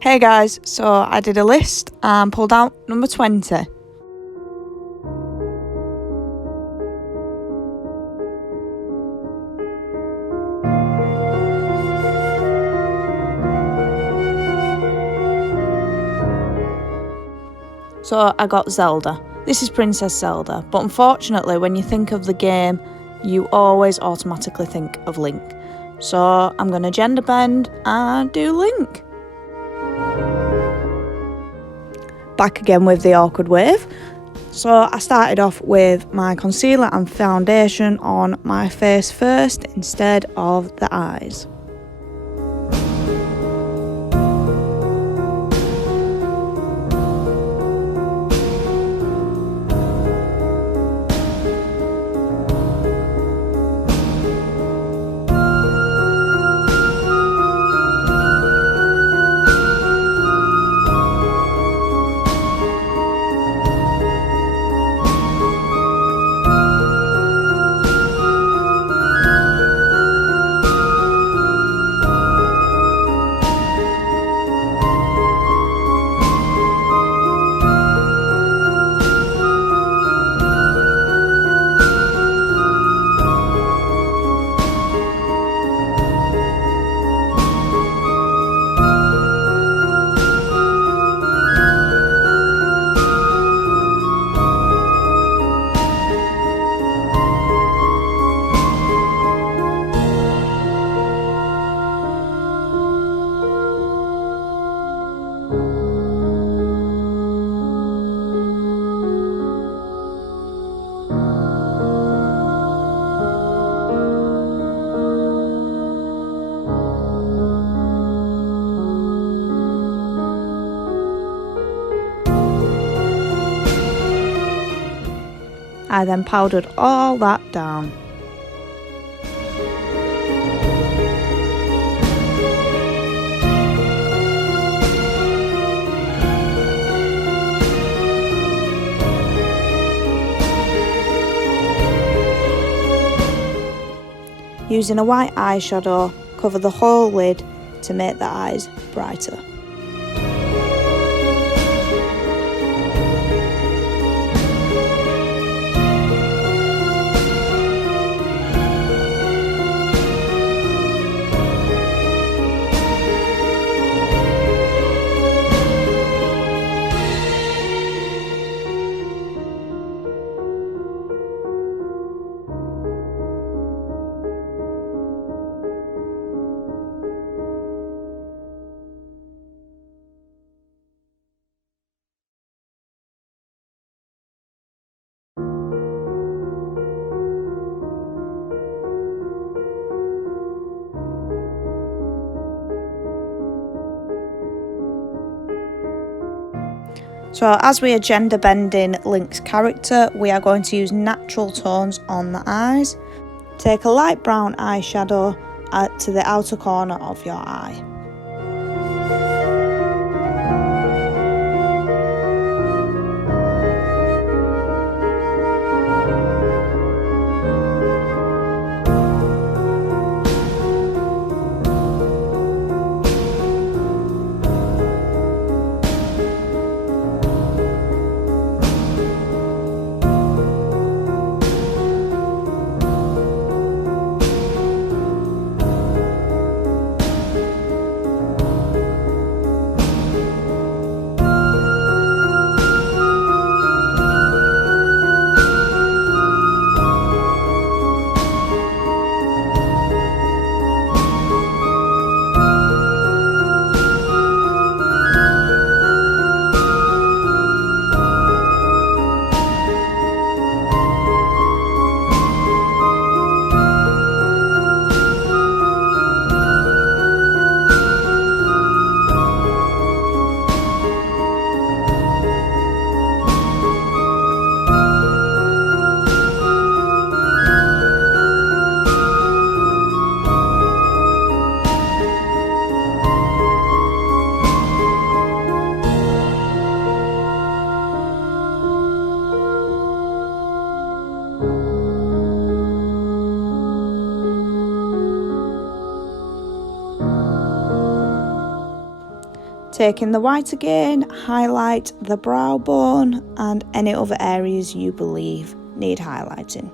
Hey guys, so I did a list and pulled out number 20. So I got Zelda. This is Princess Zelda, but unfortunately when you think of the game, you always automatically think of Link. So I'm going to gender bend and do Link. Back again with the awkward wave. So I started off with my concealer and foundation on my face first instead of the eyes. I then powdered all that down. Using a white eyeshadow, cover the whole lid to make the eyes brighter. So as we are gender bending Link's character, we are going to use natural tones on the eyes. Take a light brown eyeshadow to the outer corner of your eye. Taking the white again, highlight the brow bone and any other areas you believe need highlighting.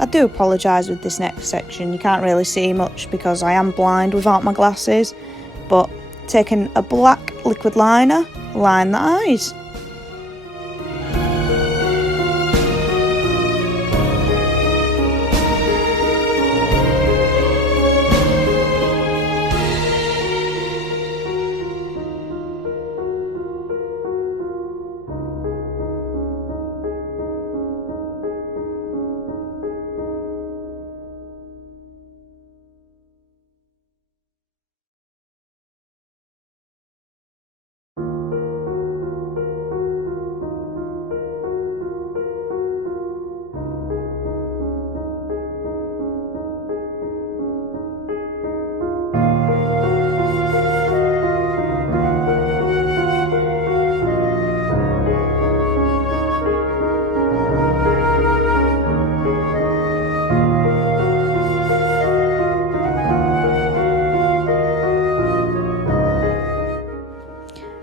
I do apologise with this next section, you can't really see much because I am blind without my glasses, but taking a black liquid liner, line the eyes.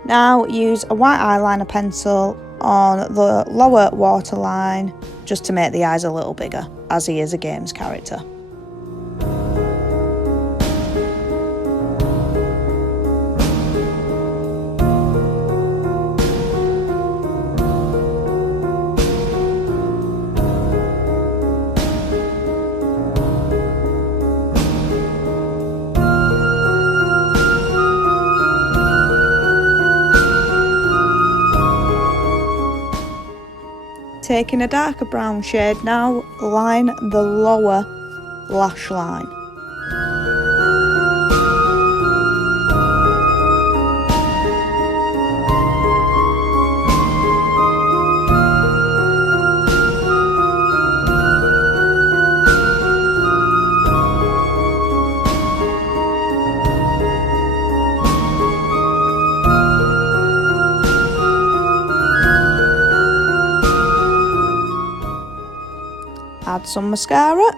Now use a white eyeliner pencil on the lower waterline just to make the eyes a little bigger, as he is a games character. Taking a darker brown shade now, line the lower lash line. Add some mascara.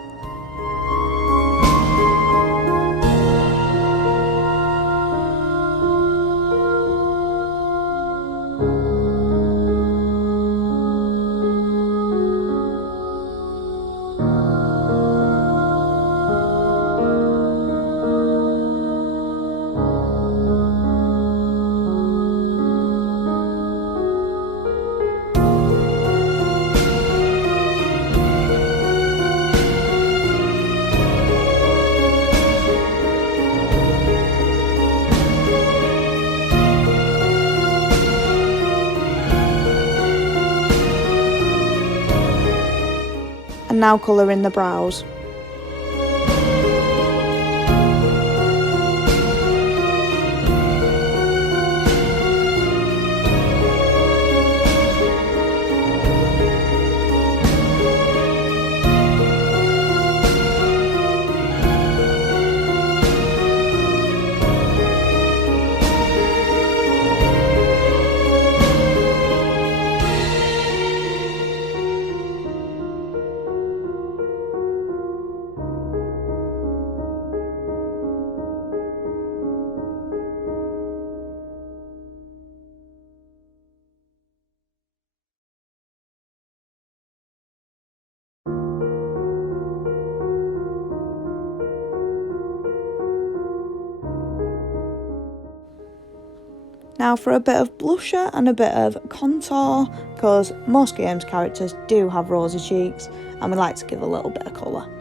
And now colour in the brows. Now for a bit of blusher and a bit of contour, because most games characters do have rosy cheeks and we like to give a little bit of colour.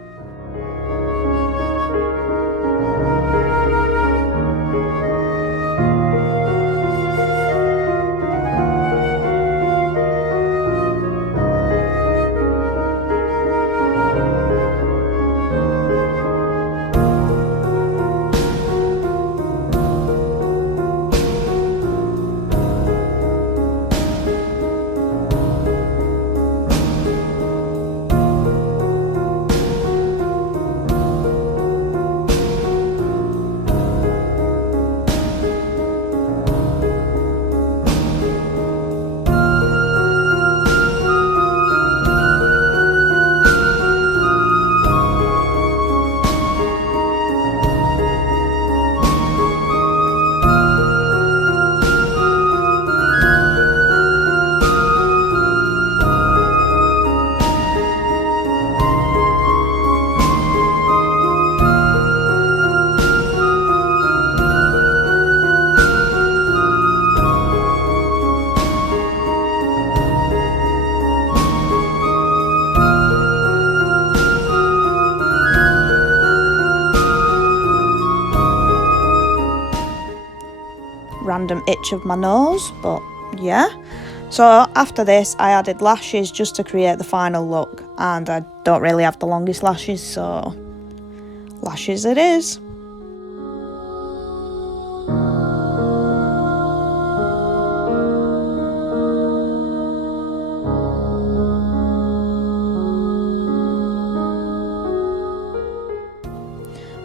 random itch of my nose, but yeah. So after this I added lashes just to create the final look, and I don't really have the longest lashes, so lashes it is.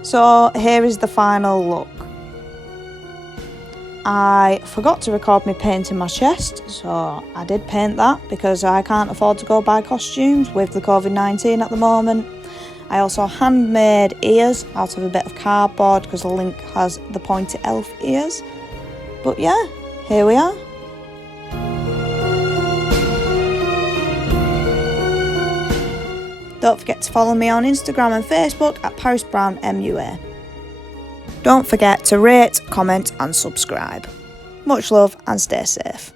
So here is the final look. I forgot to record me painting my chest, so I did paint that because I can't afford to go buy costumes with the COVID-19 at the moment. I also handmade ears out of a bit of cardboard because Link has the pointy elf ears. But yeah, here we are. Don't forget to follow me on Instagram and Facebook at ParisBrownMUA. Don't forget to rate, comment and subscribe. Much love and stay safe.